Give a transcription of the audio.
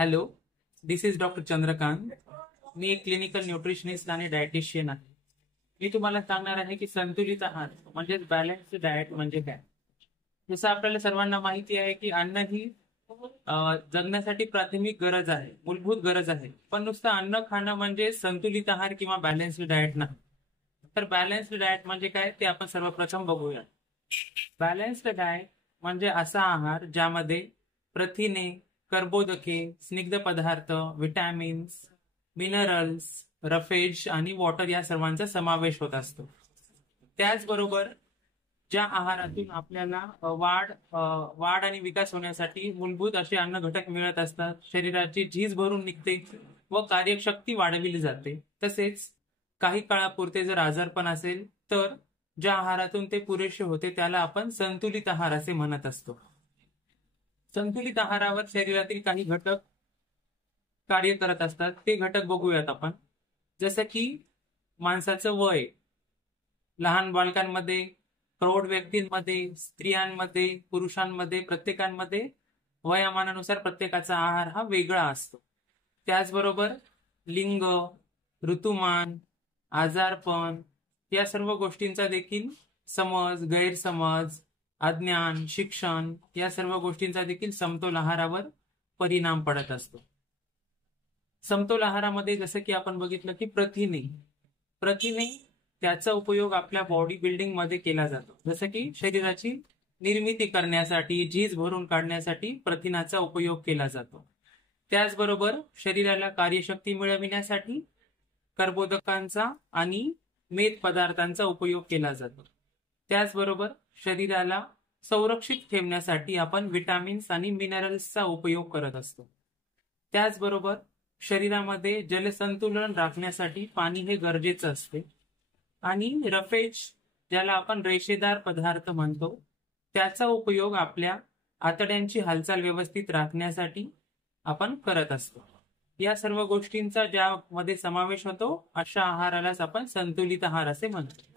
Hello, this is doctor Chandrakant. मी एक clinical nutritionist आणि डायटिशियन आहे. मी तुम्हाला सांगणार आहे की संतुलित आहार म्हणजेच बॅलन्स्ड डाएट म्हणजे काय. जसं आपल्याला सर्वांना माहिती आहे की अन्न ही जगण्यासाठी प्राथमिक गरज आहे, मूलभूत गरज आहे. पण नुसतं अन्न खाणं म्हणजे संतुलित आहार किंवा बॅलन्स्ड डाएट नाही. तर बॅलन्स्ड डाएट म्हणजे काय ते आपण सर्वप्रथम बघूया. बॅलन्स्ड डाएट म्हणजे असा आहार ज्यामध्ये प्रथिने, कर्बोदके, स्निग्ध पदार्थ, विटॅमिन्स, मिनरल्स, रफेज आणि वॉटर या सर्वांचा समावेश होत असतो. त्याचबरोबर ज्या आहारातून आपल्याला वाढ आणि विकास होण्यासाठी मूलभूत असे अन्न घटक मिळत असतात, शरीराची झीज भरून निघते व कार्यशक्ती वाढविली जाते. तसेच काही काळापुरते जर आजारपण असेल तर ज्या आहारातून ते पुरेसे होते त्याला आपण संतुलित आहार असे म्हणत असतो. संतुलित आहारावर शरीरातील काही घटक कार्य करत असतात. ते घटक बघूयात आपण. जसं की माणसाचं वय, लहान बालकांमध्ये, प्रौढ व्यक्तींमध्ये, स्त्रियांमध्ये, पुरुषांमध्ये, प्रत्येकांमध्ये वयामानानुसार प्रत्येकाचा आहार हा वेगळा असतो. त्याचबरोबर लिंग, ऋतुमान, आजारपण या सर्व गोष्टींचा देखील समज, गैरसमज, अज्ञान, शिक्षण या सर्व गोष्टींचा देखील समतोल आहारावर परिणाम पडत असतो. समतोल आहारामध्ये जसं की आपण बघितलं की प्रथिने त्याचा उपयोग आपल्या बॉडी बिल्डिंग मध्ये केला जातो. जसं की शरीराची निर्मिती करण्यासाठी, झीज भरून काढण्यासाठी प्रथिनाचा उपयोग केला जातो. त्याचबरोबर शरीराला कार्यशक्ती मिळविण्यासाठी कर्बोदकांचा आणि मेद पदार्थांचा उपयोग केला जातो. त्याचबरोबर शरीराला संरक्षित ठेवण्यासाठी आपण विटॅमिन्स आणि मिनरल्सचा उपयोग करत असतो. त्याचबरोबर शरीरामध्ये जलसंतुलन राखण्यासाठी पाणी हे गरजेचं असते. आणि रफेज, ज्याला आपण रेषेदार पदार्थ म्हणतो, त्याचा उपयोग आपल्या आतड्यांची हालचाल व्यवस्थित राखण्यासाठी आपण करत असतो. या सर्व गोष्टींचा ज्यामध्ये समावेश होतो अशा आहारालाच आपण संतुलित आहार असे म्हणतो.